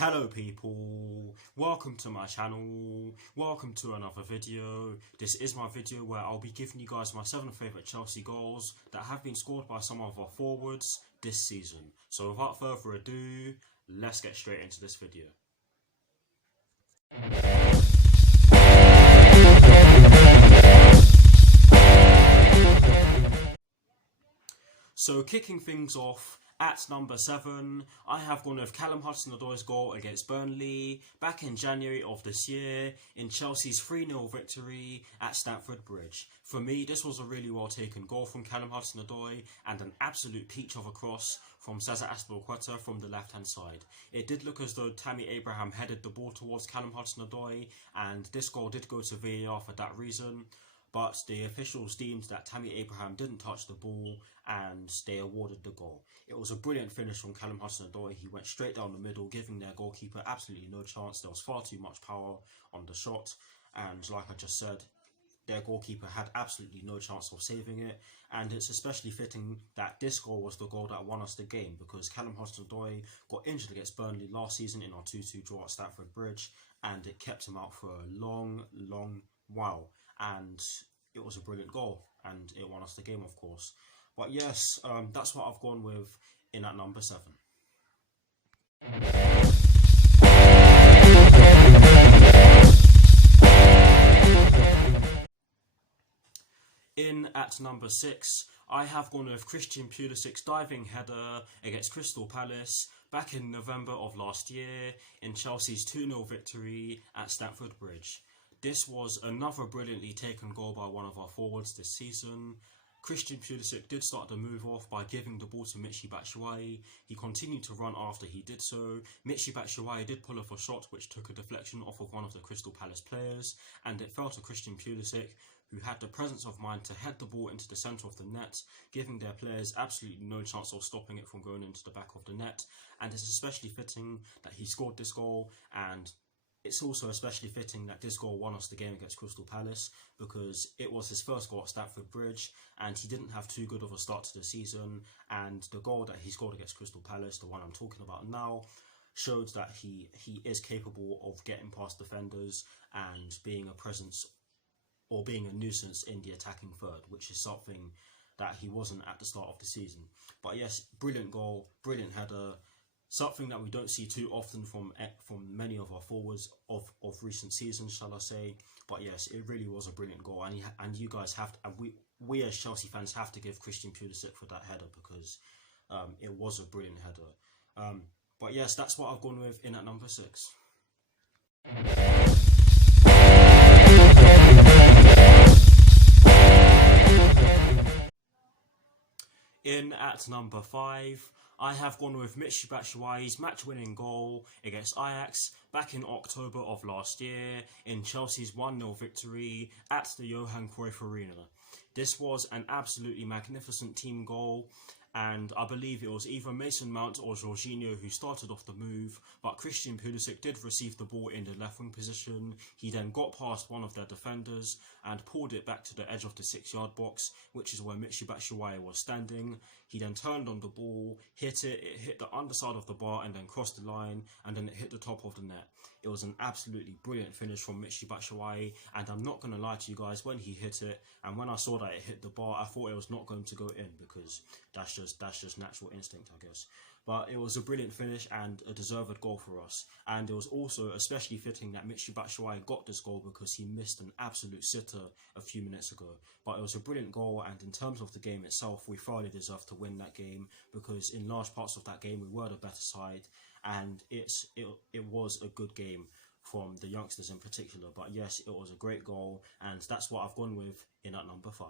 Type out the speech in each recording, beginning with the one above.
Hello people, welcome to my channel, welcome to another video. This is my video where I'll be giving you guys my 7 favourite Chelsea goals that have been scored by some of our forwards this season. So without further ado, let's get straight into this video. So kicking things off, at number 7, I have gone with Callum Hudson-Odoi's goal against Burnley back in January of this year in Chelsea's 3-0 victory at Stamford Bridge. For me, this was a really well taken goal from Callum Hudson-Odoi and an absolute peach of a cross from Cesar Azpilicueta from the left hand side. It did look as though Tammy Abraham headed the ball towards Callum Hudson-Odoi, and this goal did go to VAR for that reason. But the officials deemed that Tammy Abraham didn't touch the ball and they awarded the goal. It was a brilliant finish from Callum Hudson-Odoi. He went straight down the middle, giving their goalkeeper absolutely no chance. There was far too much power on the shot, and like I just said, their goalkeeper had absolutely no chance of saving it. And it's especially fitting that this goal was the goal that won us the game, because Callum Hudson-Odoi got injured against Burnley last season in our 2-2 draw at Stamford Bridge, and it kept him out for a long while. And it was a brilliant goal, and it won us the game, of course. But yes, that's what I've gone with in at number 7. In at number 6, I have gone with Christian Pulisic's diving header against Crystal Palace back in November of last year in Chelsea's 2-0 victory at Stamford Bridge. This was another brilliantly taken goal by one of our forwards this season. Christian Pulisic did start the move off by giving the ball to Michy Batshuayi. He continued to run after he did so. Michy Batshuayi did pull off a shot which took a deflection off of one of the Crystal Palace players, and it fell to Christian Pulisic, who had the presence of mind to head the ball into the centre of the net, giving their players absolutely no chance of stopping it from going into the back of the net. And it's especially fitting that he scored this goal, and it's also especially fitting that this goal won us the game against Crystal Palace, because it was his first goal at Stamford Bridge and he didn't have too good of a start to the season. And the goal that he scored against Crystal Palace, the one I'm talking about now, showed that he is capable of getting past defenders and being a presence or being a nuisance in the attacking third, which is something that he wasn't at the start of the season. But yes, brilliant goal, brilliant header. Something that we don't see too often from many of our forwards of recent seasons, shall I say. But yes, it really was a brilliant goal, and you guys have to, and we as Chelsea fans have to give Christian Pulisic for that header, because it was a brilliant header. But yes, that's what I've gone with in at number 6. In at number 5, I have gone with Michy Batshuayi's match-winning goal against Ajax back in October of last year in Chelsea's 1-0 victory at the Johan Cruyff Arena. This was an absolutely magnificent team goal, and I believe it was either Mason Mount or Jorginho who started off the move, but Christian Pulisic did receive the ball in the left wing position. He then got past one of their defenders and pulled it back to the edge of the 6-yard box, which is where Michy Batshuayi was standing. He then turned on the ball, hit it hit the underside of the bar and then crossed the line, and then it hit the top of the net. It was an absolutely brilliant finish from Michy Batshuayi, and I'm not going to lie to you guys, when he hit it and when I saw that it hit the bar, I thought it was not going to go in, because that's just natural instinct, I guess. But it was a brilliant finish and a deserved goal for us. And it was also especially fitting that Michy Batshuayi got this goal, because he missed an absolute sitter a few minutes ago. But it was a brilliant goal, and in terms of the game itself, we thoroughly deserved to win that game, because in large parts of that game we were the better side, and it was a good game from the youngsters in particular. But yes, it was a great goal, and that's what I've gone with in at number 5.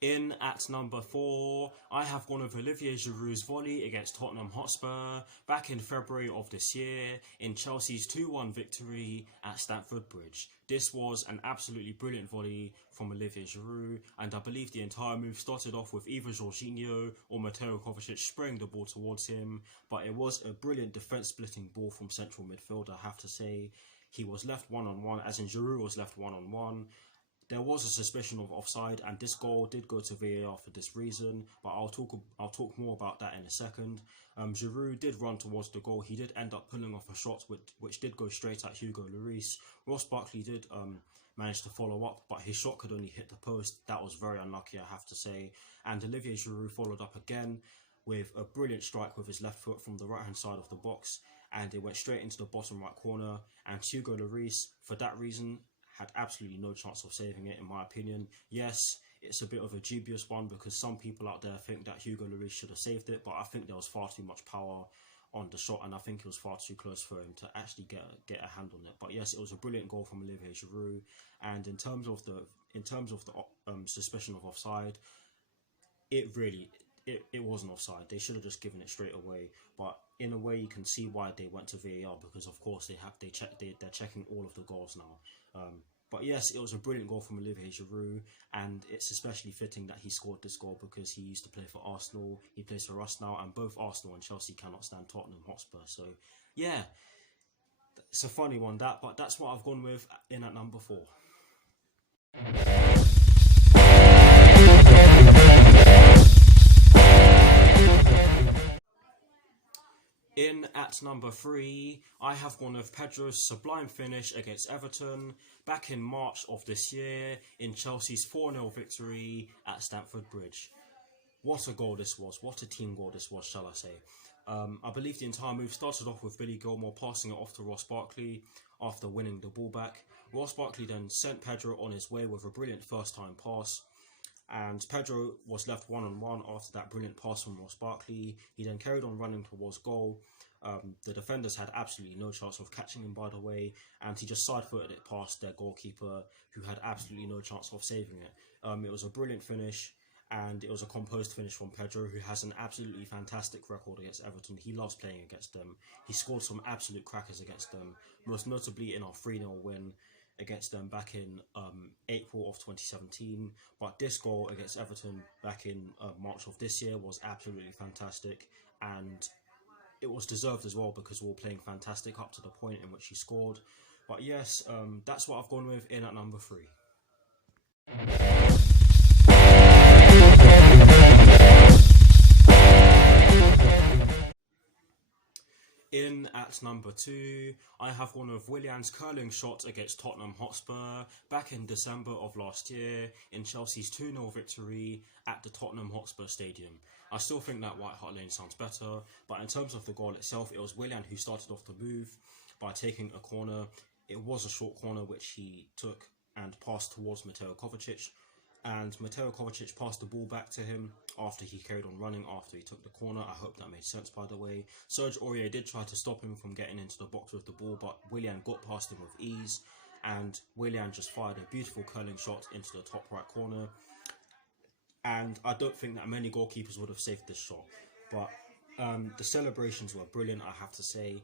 In at number 4, I have gone with Olivier Giroud's volley against Tottenham Hotspur back in February of this year in Chelsea's 2-1 victory at Stamford Bridge. This was an absolutely brilliant volley from Olivier Giroud, and I believe the entire move started off with either Jorginho or Mateo Kovacic spraying the ball towards him, but it was a brilliant defence-splitting ball from central midfield, I have to say. He was left one-on-one, as in Giroud was left one-on-one. there was a suspicion of offside, and this goal did go to VAR for this reason. But I'll talk more about that in a second. Giroud did run towards the goal. He did end up pulling off a shot which did go straight at Hugo Lloris. Ross Barkley did managed to follow up, but his shot could only hit the post. That was very unlucky, I have to say. And Olivier Giroud followed up again with a brilliant strike with his left foot from the right hand side of the box, and it went straight into the bottom right corner. And Hugo Lloris, for that reason, had absolutely no chance of saving it, in my opinion. Yes, it's a bit of a dubious one because some people out there think that Hugo Lloris should have saved it, but I think there was far too much power on the shot, and I think it was far too close for him to actually get a hand on it. But yes, it was a brilliant goal from Olivier Giroud. And in terms of the suspicion of offside, it wasn't offside. They should have just given it straight away. But in a way, you can see why they went to VAR, because of course they're checking all of the goals now. But yes, it was a brilliant goal from Olivier Giroud, and it's especially fitting that he scored this goal because he used to play for Arsenal. He plays for us now, and both Arsenal and Chelsea cannot stand Tottenham Hotspur. So yeah, it's a funny one, but that's what I've gone with in at number 4. In at number 3, I have gone with Pedro's sublime finish against Everton back in March of this year in Chelsea's 4-0 victory at Stamford Bridge. What a goal this was, what a team goal this was, shall I say. I believe the entire move started off with Billy Gilmore passing it off to Ross Barkley after winning the ball back. Ross Barkley then sent Pedro on his way with a brilliant first time pass, and Pedro was left one-on-one after that brilliant pass from Ross Barkley. He then carried on running towards goal. The defenders had absolutely no chance of catching him, by the way, and he just side-footed it past their goalkeeper, who had absolutely no chance of saving it. It was a brilliant finish, and it was a composed finish from Pedro, who has an absolutely fantastic record against Everton. He loves playing against them. He scored some absolute crackers against them, most notably in our 3-0 win against them back in April of 2017. But this goal against Everton back in March of this year was absolutely fantastic, and it was deserved as well because we were playing fantastic up to the point in which he scored. But yes, that's what I've gone with in at number 3. In at number 2, I have one of Willian's curling shots against Tottenham Hotspur back in December of last year in Chelsea's 2-0 victory at the Tottenham Hotspur Stadium. I still think that White Hart Lane sounds better, but in terms of the goal itself, it was Willian who started off the move by taking a corner. It was a short corner which he took and passed towards Mateo Kovacic, and Mateo Kovacic passed the ball back to him after he carried on running after he took the corner. I hope that made sense, by the way. Serge Aurier did try to stop him from getting into the box with the ball, but Willian got past him with ease, and Willian just fired a beautiful curling shot into the top right corner. And I don't think that many goalkeepers would have saved this shot, but the celebrations were brilliant, I have to say.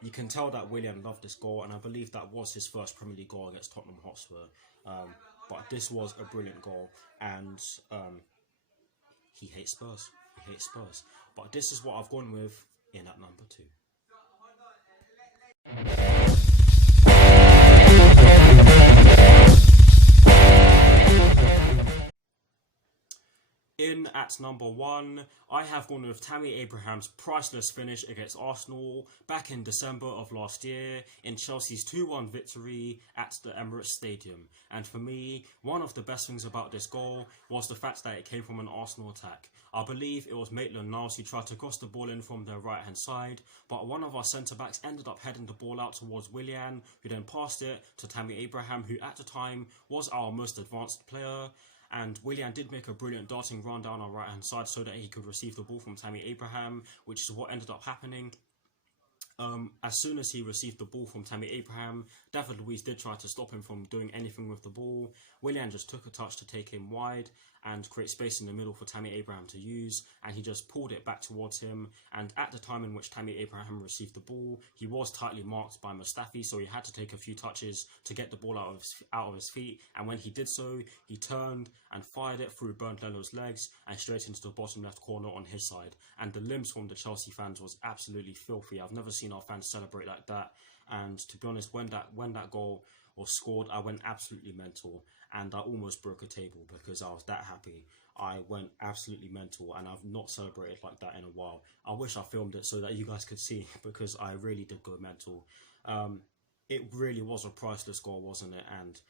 You can tell that Willian loved this goal, and I believe that was his first Premier League goal against Tottenham Hotspur. But this was a brilliant goal, and he hates Spurs. He hates Spurs. But this is what I've gone with in at number 2. In at number 1, I have gone with Tammy Abraham's priceless finish against Arsenal back in December of last year in Chelsea's 2-1 victory at the Emirates Stadium. And for me, one of the best things about this goal was the fact that it came from an Arsenal attack. I believe it was Maitland-Niles who tried to cross the ball in from their right hand side, but one of our centre-backs ended up heading the ball out towards Willian, who then passed it to Tammy Abraham, who at the time was our most advanced player. And Willian did make a brilliant darting run down our right hand side so that he could receive the ball from Tammy Abraham, which is what ended up happening. As soon as he received the ball from Tammy Abraham, David Luiz did try to stop him from doing anything with the ball. Willian just took a touch to take him wide and create space in the middle for Tammy Abraham to use, and he just pulled it back towards him. And at the time in which Tammy Abraham received the ball, he was tightly marked by Mustafi, so he had to take a few touches to get the ball out of his feet. And when he did so, he turned and fired it through Bernd Leno's legs and straight into the bottom left corner on his side. And the limbs from the Chelsea fans was absolutely filthy. I've never seen our fans celebrate like that. And to be honest, when that goal or scored, I went absolutely mental, and I almost broke a table because I was that happy. I went absolutely mental, and I've not celebrated like that in a while. I wish I filmed it so that you guys could see, because I really did go mental. It really was a priceless goal, wasn't it? And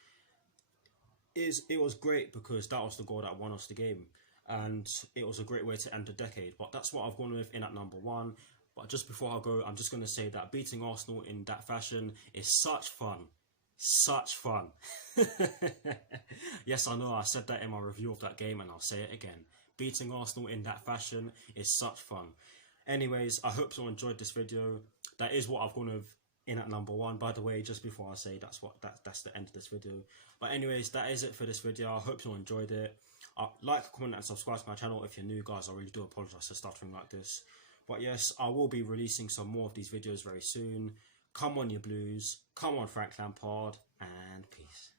it was great because that was the goal that won us the game, and it was a great way to end the decade. But that's what I've gone with in at number one. But just before I go, I'm just going to say that beating Arsenal in that fashion is such fun. Such fun. Yes, I know I said that in my review of that game, and I'll say it again. Beating Arsenal in that fashion is such fun. Anyways, I hope you enjoyed this video. That is what I've gone with in at number one. By the way, just before I say that's the end of this video. But anyways, that is it for this video. I hope you enjoyed it. Like, comment, and subscribe to my channel if you're new, guys. I really do apologize for stuttering like this. But yes, I will be releasing some more of these videos very soon. Come on, you Blues. Come on, Frank Lampard. And peace.